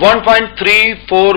1.34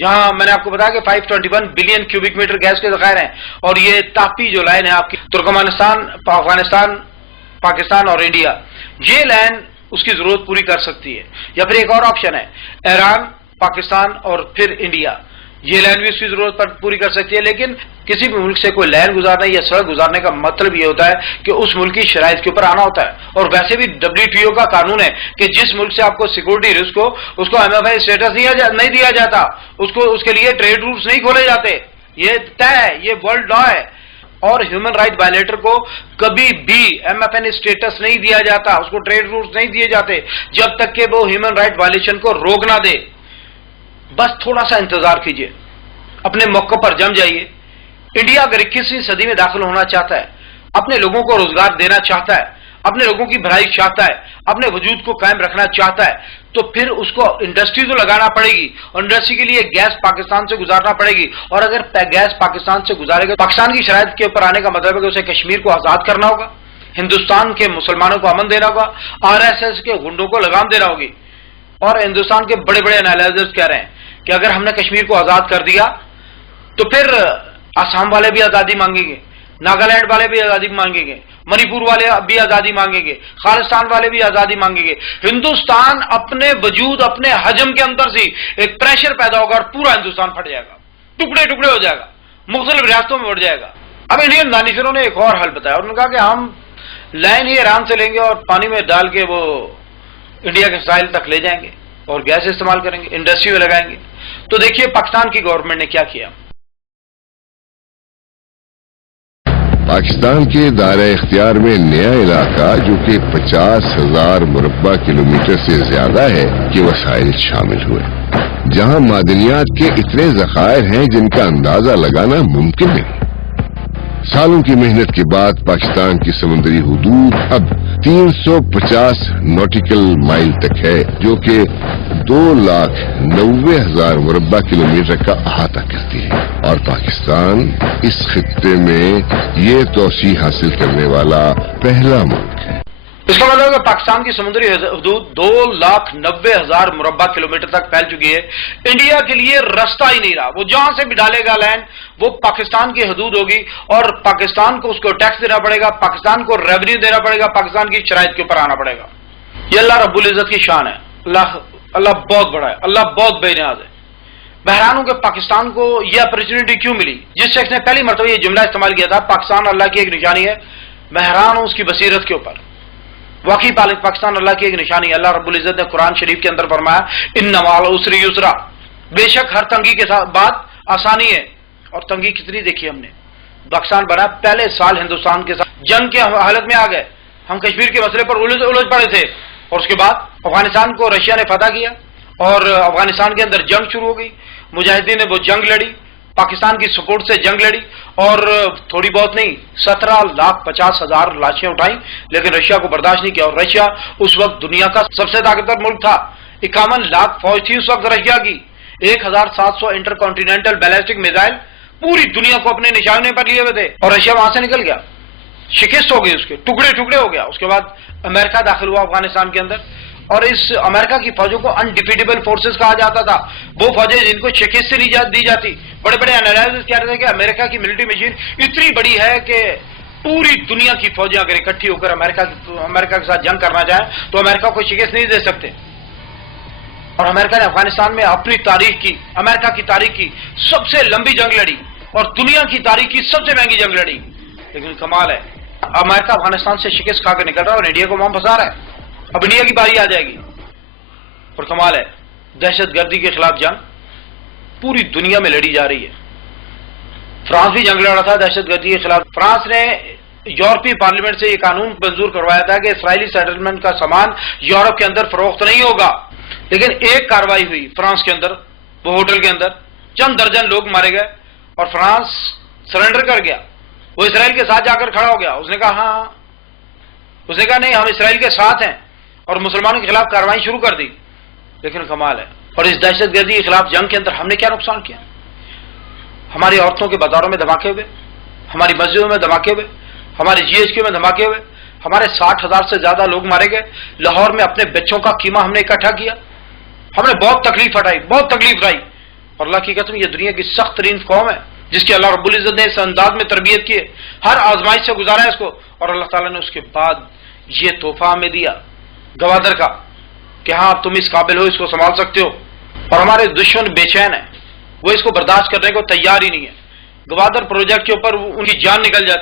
جہاں میں نے آپ کو بتایا کہ 521 بلین کیوبک میٹر گیس کے ذخائر ہیں، اور یہ تاپی جو لائن ہے آپ کی ترکمانستان، افغانستان، پاکستان اور انڈیا، یہ لائن اس کی ضرورت پوری کر سکتی ہے۔ یا پھر ایک اور آپشن ہے ایران، پاکستان اور پھر انڈیا، یہ لائن بھی اس کی ضرورت پر پوری کر سکتی ہے۔ لیکن کسی بھی ملک سے کوئی لائن گزارنا یا سڑک گزارنے کا مطلب یہ ہوتا ہے کہ اس ملک کی شرائط کے اوپر آنا ہوتا ہے، اور ویسے بھی WTO کا قانون ہے کہ جس ملک سے آپ کو سیکورٹی رسک ہو اس کو MFI اسٹیٹس نہیں دیا جاتا، اس کے لیے ٹریڈ روٹس نہیں کھولے جاتے، یہ طے ہے، یہ ورلڈ لا ہے۔ اور ہیومن رائٹ وائلیٹر کو کبھی بھی MFN اسٹیٹس نہیں دیا جاتا، اس کو ٹریڈ روٹس نہیں دیے جاتے جب تک کہ وہ ہیومن رائٹ وائلیشن کو روک نہ دے۔ بس تھوڑا سا انتظار کیجئے، اپنے موقع پر جم جائیے۔ انڈیا اگر 21ویں صدی میں داخل ہونا چاہتا ہے، اپنے لوگوں کو روزگار دینا چاہتا ہے، اپنے لوگوں کی بھلائی چاہتا ہے، اپنے وجود کو قائم رکھنا چاہتا ہے، تو پھر اس کو انڈسٹری تو لگانا پڑے گی، اور انڈسٹری کے لیے گیس پاکستان سے گزارنا پڑے گی، اور اگر گیس پاکستان سے گزارے گا پاکستان کی شرائط کے اوپر آنے کا مطلب ہے کہ اسے کشمیر کو آزاد کرنا ہوگا، ہندوستان کے مسلمانوں کو امن دینا ہوگا، RSS کے گنڈوں کو لگام دینا ہوگی۔ اور ہندوستان کے بڑے بڑے انالائزرز کہہ رہے ہیں کہ اگر ہم نے کشمیر کو آزاد کر دیا تو پھر آسام والے بھی آزادی مانگیں گے، ناگالینڈ والے بھی آزادی مانگیں گے، منی پور والے بھی آزادی مانگیں گے، خالستان والے بھی آزادی مانگیں گے۔ ہندوستان اپنے وجود، اپنے حجم کے اندر سے ایک پریشر پیدا ہوگا اور پورا ہندوستان پھٹ جائے گا، ٹکڑے ٹکڑے ہو جائے گا، مختلف ریاستوں میں بڑھ جائے گا۔ اب انڈین دانشوروں نے ایک اور حل بتایا، انہوں نے کہا کہ ہم لائن ہی ایران سے لیں گے اور پانی میں ڈال کے وہ انڈیا کے ساحل تک لے جائیں گے اور گیس استعمال کریں گے، انڈسٹری میں لگائیں گے۔ تو دیکھیے پاکستان کی گورنمنٹ نے کیا کیا۔ پاکستان کے دائرہ اختیار میں نیا علاقہ جو کہ 50,000 مربع کلومیٹر سے زیادہ ہے کے وسائل شامل ہوئے، جہاں معدنیات کے اتنے ذخائر ہیں جن کا اندازہ لگانا ممکن نہیں۔ سالوں کی محنت کے بعد پاکستان کی سمندری حدود اب 350 نوٹیکل مائل تک ہے، جو کہ 2,90,000 مربع کلومیٹر کا احاطہ کرتی ہے، اور پاکستان اس خطے میں یہ توسیع حاصل کرنے والا پہلا ملک ہے۔ اس کا مطلب ہے کہ پاکستان کی سمندری حدود 2,90,000 مربع کلومیٹر تک پھیل چکی ہے۔ انڈیا کے لیے راستہ ہی نہیں رہا، وہ جہاں سے بھی ڈالے گا لینڈ وہ پاکستان کی حدود ہوگی، اور پاکستان کو اس کو ٹیکس دینا پڑے گا، پاکستان کو ریونیو دینا پڑے گا، پاکستان کی شرائط کے اوپر آنا پڑے گا۔ یہ اللہ رب العزت کی شان ہے، اللہ بہت بڑا ہے، اللہ بہت بے نیاز ہے۔ بحران ہوں کہ پاکستان کو یہ اپرچونٹی کیوں ملی؟ جس شخص نے پہلی مرتبہ یہ جملہ استعمال کیا تھا پاکستان اللہ کی ایک نشانی ہے، بحران ہوں اس کی بصیرت کے اوپر۔ واقعی پاکستان اللہ کی ایک نشانی ہے۔ اللہ رب العزت نے قرآن شریف کے اندر فرمایا ان مع العسر یسرا، بے شک ہر تنگی کے بعد آسانی ہے۔ اور تنگی کتنی دیکھی ہم نے، پاکستان بنا پہلے سال ہندوستان کے ساتھ جنگ کے حالت میں آ گئے، ہم کشمیر کے مسئلے پر الجھ پڑے تھے، اور اس کے بعد افغانستان کو رشیا نے فتح کیا اور افغانستان کے اندر جنگ شروع ہو گئی، مجاہدین نے وہ جنگ لڑی، پاکستان کی سپورٹ سے جنگ لڑی، اور تھوڑی بہت نہیں 17,50,000 لاشیں اٹھائیں، لیکن رشیا کو برداشت نہیں کیا، اور رشیا اس وقت دنیا کا سب سے طاقتور ملک تھا، 51 لاکھ فوج تھی اس وقت رشیا کی، 1,700 انٹر کانٹیننٹل بیلسٹک میزائل پوری دنیا کو اپنے نشانے پر لیے ہوئے تھے، اور رشیا وہاں سے نکل گیا، شکست ہو گئی، اس کے ٹکڑے ٹکڑے ہو گیا۔ اس کے بعد امریکہ داخل ہوا افغانستان کے اندر، اور اس امریکہ کی فوجوں کو انڈیفیٹیبل فورسز کہا جاتا تھا، وہ فوجیں جن کو شکست نہیں دی جاتی۔ بڑے بڑے انالائزرز کہہ رہے تھے کہ امریکہ کی ملٹری مشین اتنی بڑی ہے کہ پوری دنیا کی فوجیں اگر اکٹھی ہو کر امریکہ کے ساتھ جنگ کرنا چاہیں تو امریکہ کو شکست نہیں دے سکتے۔ اور امریکہ نے افغانستان میں اپنی تاریخ کی، امریکہ کی تاریخ کی سب سے لمبی جنگ لڑی، اور دنیا کی تاریخ کی سب سے مہنگی جنگ لڑی۔ لیکن کمال ہے، امریکہ افغانستان سے شکست کھا کر نکل رہا ہے اور انڈیا کو وہاں پھنسا رہا ہے۔ اب انڈیا کی باری آ جائے گی، اور کمال ہے، دہشت گردی کے خلاف جنگ پوری دنیا میں لڑی جا رہی ہے۔ فرانس بھی جنگ لڑا تھا دہشت گردی کے خلاف۔ فرانس نے یورپی پارلیمنٹ سے یہ قانون منظور کروایا تھا کہ اسرائیلی سیٹلمنٹ کا سامان یورپ کے اندر فروخت نہیں ہوگا، لیکن ایک کارروائی ہوئی فرانس کے اندر، وہ ہوٹل کے اندر چند درجن لوگ مارے گئے اور فرانس سرنڈر کر گیا، وہ اسرائیل کے ساتھ جا کر کھڑا ہو گیا۔ اس نے کہا ہاں، اس نے کہا نہیں ہم اسرائیل کے ساتھ ہیں، اور مسلمانوں کے خلاف کارروائی شروع کر دی۔ لیکن کمال ہے، اور اس دہشت گردی کے خلاف جنگ کے اندر ہم نے کیا نقصان کیا؟ ہماری عورتوں کے بازاروں میں دھماکے ہوئے، ہماری مسجدوں میں دھماکے ہوئے، ہمارے GHQ میں دھماکے ہوئے، ہمارے 60,000 سے زیادہ لوگ مارے گئے، لاہور میں اپنے بچوں کا قیمہ ہم نے اکٹھا کیا، ہم نے بہت تکلیف اٹھائی، بہت تکلیف اٹھائی، اور اللہ کی قسم یہ دنیا کی سخت ترین قوم ہے جس کی اللہ رب العزت نے اس انداز میں تربیت کی ہے، ہر آزمائش سے گزارا ہے اس کو، اور اللہ تعالیٰ نے اس کے بعد یہ تحفہ ہمیں دیا گوادر کا کہ ہاں اب تم اس قابل ہو، اس کو سنبھال سکتے ہو۔ اور ہمارے دشمن بے چین ہیں، وہ اس کو برداشت کرنے کو تیار ہی نہیں ہے۔ گوادر پروجیکٹ کے اوپر ان کی جان نکل جاتی